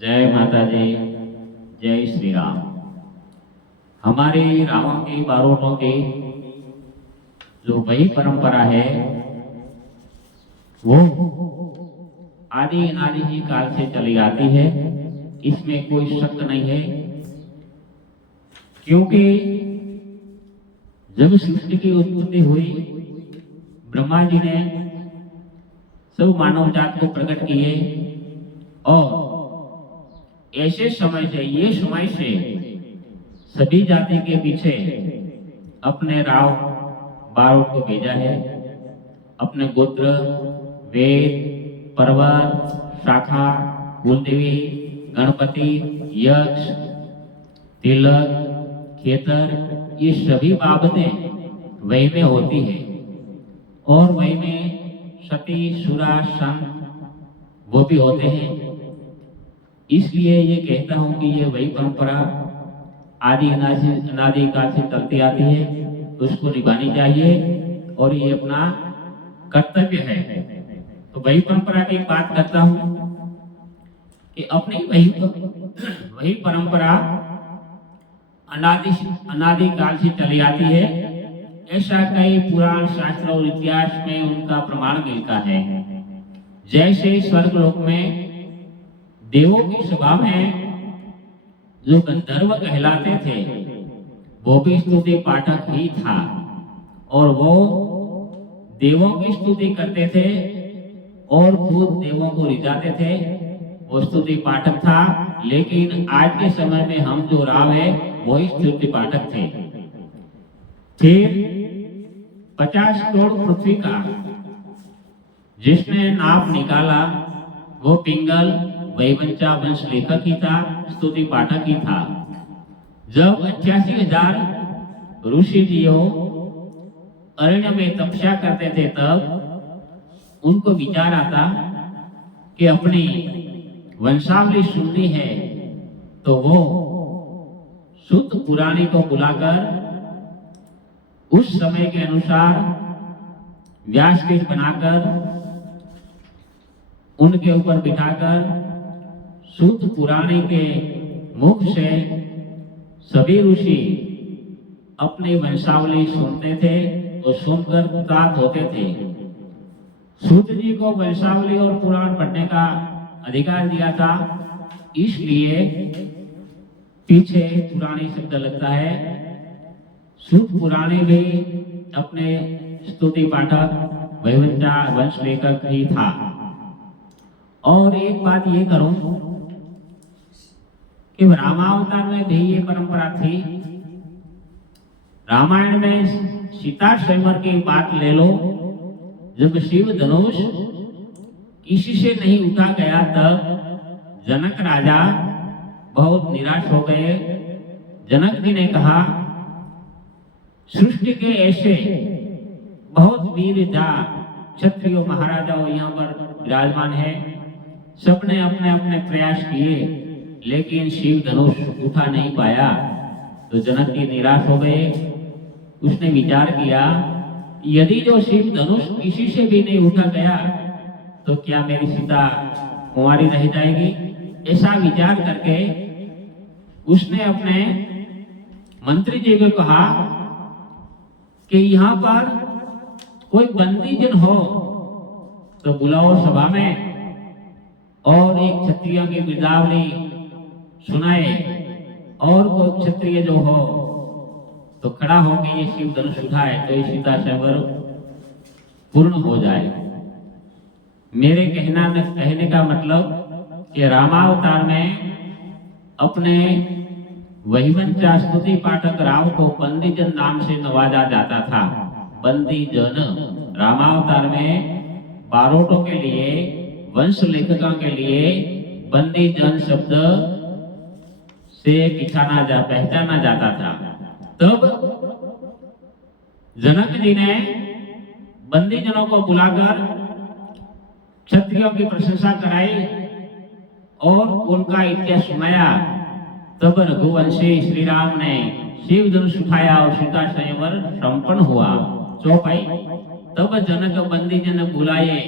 जय माता जी, जय श्री राम। हमारे रावण के बारोटों की जो वही परंपरा है वो आदि अनादि ही काल से चली आती है, इसमें कोई शक नहीं है। क्योंकि जब सृष्टि की उत्पत्ति हुई, ब्रह्मा जी ने सब मानव जात को प्रकट किए और ऐसे समय से ये समय से सभी जाति के पीछे अपने राव बारोट को भेजा है। अपने गोत्र, वेद, पर्वत, शाखा, कुलदेवी, गणपति, यक्ष, तिलक, खेतर, ये सभी बाबतें वही में होती है। और वही में सती, सुरा, संत वो भी होते हैं। इसलिए ये कहता हूं कि ये वही परंपरा आदि अनादि काल से चलती आती है, उसको निभानी चाहिए और ये अपना कर्तव्य है। तो वही परंपरा की बात करता हूं कि अपनी वही परंपरा अनादि काल से चली आती है। ऐसा कई पुराण, शास्त्र और इतिहास में उनका प्रमाण मिलता है। जैसे स्वर्गलोक में देवों की सभा में जो गंधर्व कहलाते थे वो भी स्तुति पाठक ही था और वो देवों की स्तुति करते थे और खुद देवों को रिझाते थे। वो स्तुति पाठक था। लेकिन आज के समय में हम जो राव है वही स्तुति पाठक थे। फिर 50 करोड़ पृथ्वी का जिसने नाप निकाला वो पिंगल वैवंचा वंश लेखक ही था, स्तुति पाठक ही था। जब 88,000 ऋषि जियों अरण्य में तपस्या करते थे तब उनको विचार आता कि अपनी वंशावली सुननी है, तो वो शुद्ध पुराणी को बुलाकर उस समय के अनुसार व्यासपीठ बनाकर उनके ऊपर बिठाकर शुद्ध पुराणी के मुख से सभी ऋषि अपनी वंशावली सुनते थे और सुनकर तात होते थे। सूत जी को वंशावली और पुराण पढ़ने का अधिकार दिया था, इसलिए पीछे पुराणी शब्द लगता है। शुद्ध पुराणी भी अपने स्तुति पाठक वैवंचा वंश लेखक ही था। और एक बात ये करूं कि रामावतार में भी ये परंपरा थी। रामायण में सीता स्वयंवर की बात ले लो। जब शिव धनुष किसी से नहीं उठा गया तब जनक राजा बहुत निराश हो गए। जनक जी ने कहा सृष्टि के ऐसे बहुत वीर क्षत्रिय महाराजाओं यहाँ पर विराजमान है, सबने अपने अपने प्रयास किए लेकिन शिव धनुष उठा नहीं पाया। तो जनक जी निराश हो गए। उसने विचार किया यदि जो शिव धनुष किसी से भी नहीं उठा गया तो क्या मेरी सीता कुंवारी रह जाएगी। ऐसा विचार करके उसने अपने मंत्री जी को कहा कि यहाँ पर कोई बंदी जन हो तो बुलाओ सभा में और एक क्षत्रिय की बिरदावली सुनाए और कोई क्षत्रिय जो हो तो खड़ा हो के ये शिव धनुष उठाए तो ये सीता स्वयंवर पूर्ण हो जाए। मेरे कहने का मतलब कि रामावतार में अपने वैवंचा स्तुति पाठक राव को बंदी जन नाम से नवाजा जाता था। बंदी जन रामावतार में बारोटों के लिए, वंश लेखकों के लिए बंदी जन शब्द से पहचाना जाता था। तब जनक जी ने बंदी जनों को बुलाकर क्षत्रियों की प्रशंसा कराई और उनका इतिहास सुनाया। तब रघुवंशी श्री राम ने शिव धनुष उठाया और सीता स्वयंवर संपन्न हुआ। चौपाई तब जनक बंदी जन बुलाए,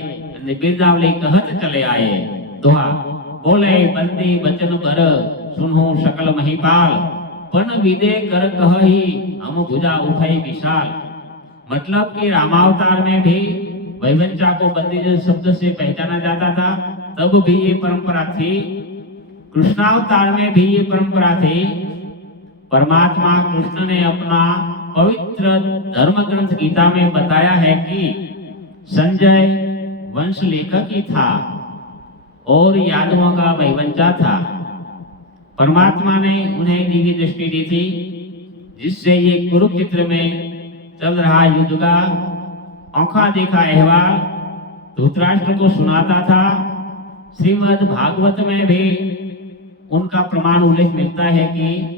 बिरदावली कहत चले आए। दोहा बोले बंदी बचन भर सुनो सकल महिपाल, पण विदे कर कहही हम भुजा उठाई विशाल। मतलब कि रामावतार में भी वैवंचा को बंदी शब्द से पहचाना जाता था, तब भी ये परंपरा थी। कृष्णावतार में भी ये परंपरा थी। परमात्मा कृष्ण ने अपना पवित्र धर्म ग्रंथ गीता में बताया है कि संजय वंश लेखक ही था और यादवों का वैवंचा था। परमात्मा ने उन्हें दिव्य दृष्टि दी थी, जिससे ये कुरुक्षेत्र में चल रहा युद्ध का आंखा देखा अहवाल धृतराष्ट्र को सुनाता था। श्रीमद् भागवत में भी उनका प्रमाण उल्लेख मिलता है कि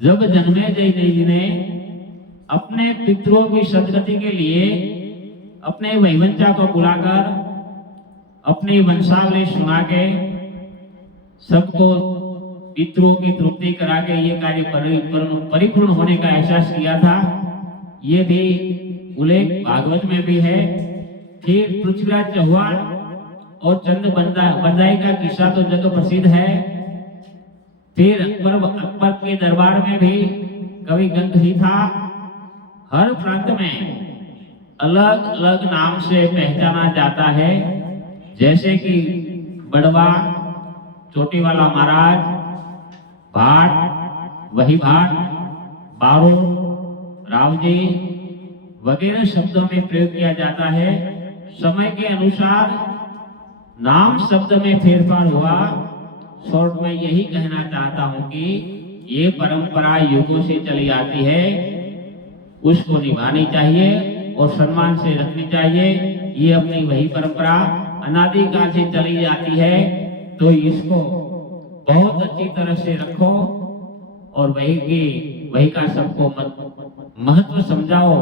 जब जन्मेजय जी ने अपने पितरों की सदगति के लिए अपने वैवंचा को बुलाकर अपनी वंशावली सुना के सबको पितरों की तृप्ति करा के ये कार्य परिपूर्ण होने का एहसास किया था, ये भी उल्लेख भागवत में भी है। फिर पृथ्वीराज चौहान और चंद बंदाई का किस्सा तो जग प्रसिद्ध है। फिर अकबर के दरबार में भी कवि गंग ही था। हर प्रांत में अलग अलग नाम से पहचाना जाता है, जैसे कि बड़वा, चोटी वाला महाराज, भाट, वही भाट, बारो, रावजी वगैरह शब्दों में प्रयोग किया जाता है। समय के अनुसार नाम शब्द में फेरफार हुआ। शॉर्ट में यही कहना चाहता हूं कि ये परंपरा युगों से चली आती है, उसको निभानी चाहिए और सम्मान से रखनी चाहिए। ये अपनी वही परंपरा अनादिकाल से चली आती है, तो इसको बहुत अच्छी तरह से रखो और वही का सबको महत्व समझाओ।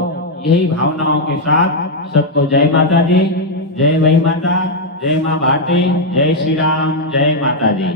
यही भावनाओं के साथ सबको जय माता दी, जय वही माता, जय मां भारती, जय श्री राम, जय माता जी।